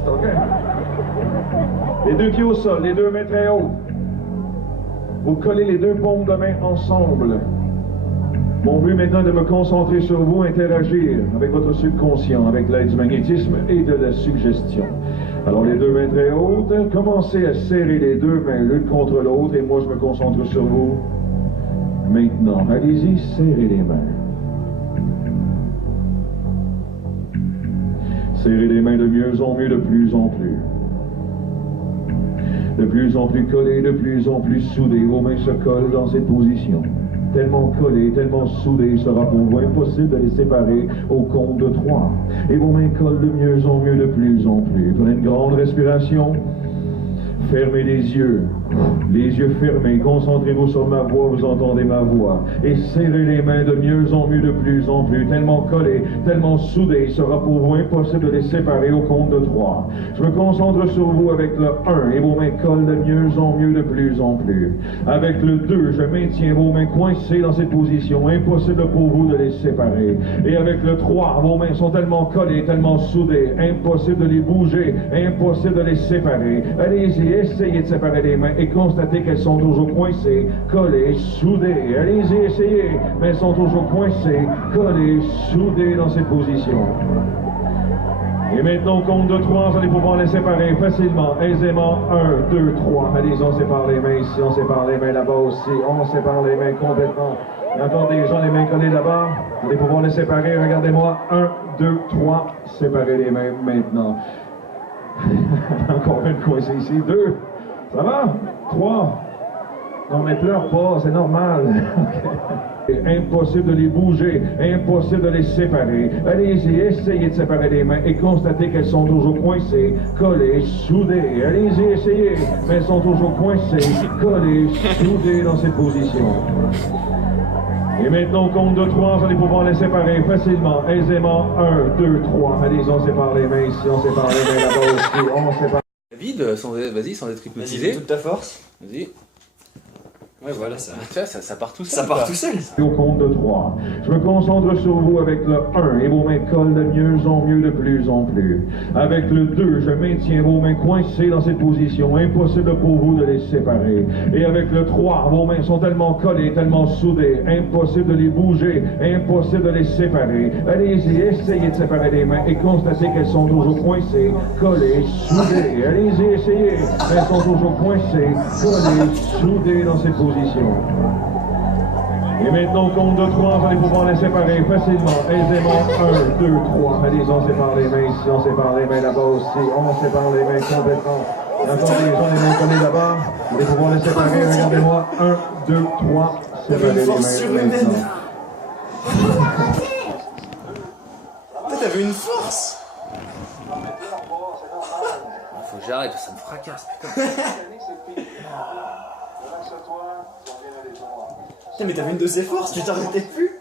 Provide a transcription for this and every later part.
chest, OK? Les deux pieds au sol, les deux mains très hautes. Vous collez les deux paumes de main ensemble. Mon but maintenant est de me concentrer sur vous, interagir avec votre subconscient, avec l'aide du magnétisme et de la suggestion. Alors les deux mains très hautes, commencez à serrer les deux mains l'une contre l'autre et moi je me concentre sur vous. Maintenant, allez-y, serrez les mains. Serrez les mains de mieux en mieux, de plus en plus. De plus en plus collées, de plus en plus soudées, vos mains se collent dans cette position. Tellement collées, tellement soudées, il sera pour vous impossible de les séparer au compte de 3. Et vos mains collent de mieux en mieux, de plus en plus. Prenez une grande respiration. Fermez les yeux fermés, concentrez-vous sur ma voix, vous entendez ma voix. Et serrez les mains de mieux en mieux, de plus en plus, tellement collées, tellement soudées, il sera pour vous impossible de les séparer au compte de 3. Je me concentre sur vous avec le 1, et vos mains collent de mieux en mieux, de plus en plus. Avec le 2, je maintiens vos mains coincées dans cette position, impossible pour vous de les séparer. Et avec le 3, vos mains sont tellement collées, tellement soudées, impossible de les bouger, impossible de les séparer. Allez-y, essayez de séparer les mains et constatez qu'elles sont toujours coincées, collées, soudées. Allez-y, essayez, mais elles sont toujours coincées, collées, soudées dans cette position. Et maintenant, au compte de 3, vous allez pouvoir les séparer facilement, aisément. 1, 2, 3. Allez-y, on sépare les mains ici, on sépare les mains là-bas aussi. On sépare les mains complètement. Il y a encore des gens, les mains collées là-bas. Vous allez pouvoir les séparer. Regardez-moi. 1, 2, 3. Séparez les mains maintenant. Encore une coincée ici. 2. Ça va? 3. Non, mais pleure pas, c'est normal. Impossible de les bouger, impossible de les séparer. Allez-y, essayez de séparer les mains et constatez qu'elles sont toujours coincées, collées, soudées. Allez-y, essayez, mais elles sont toujours coincées, collées, soudées dans cette position. Et maintenant, au compte de 3, vous allez pouvoir les séparer facilement, aisément. 1, 2, 3. Allez-y, on sépare les mains ici, on sépare les mains là-bas aussi, on sépare. Vide, vas-y, sans être hypnotisé. Vas-y, toute ta force. Vas-y. Ouais, voilà, ça. Ça part tout seul. Ça part tout seul. Au compte de 3. Je me concentre sur vous avec le 1 et vos mains collent de mieux en mieux, de plus en plus. Avec le 2, je maintiens vos mains coincées dans cette position, impossible pour vous de les séparer. Et avec le 3, vos mains sont tellement collées, tellement soudées, impossible de les bouger, impossible de les séparer. Allez-y, essayez de séparer les mains et constatez qu'elles sont toujours coincées, collées, soudées. Allez-y, essayez, elles sont toujours coincées, collées, soudées dans cette position. Et maintenant, au compte de 3, vous allez pouvoir les séparer facilement, aisément. 1, 2, 3. Allez, on sépare les mains ici, on sépare les mains là-bas aussi. On sépare les mains complètement. Il y a encore des gens, les mains collées là-bas. Vous allez pouvoir les séparer, regardez-moi. 1, 2, 3. Séparez les mains maintenant. T'avais une force. Faut que j'arrête, ça me fracasse. Putain, mais t'avais une de ces forces, tu t'arrêtais plus.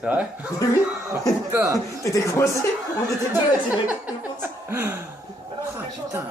C'est vrai? Oui. Putain. T'étais coincé. On était deux à tirer. Ah putain.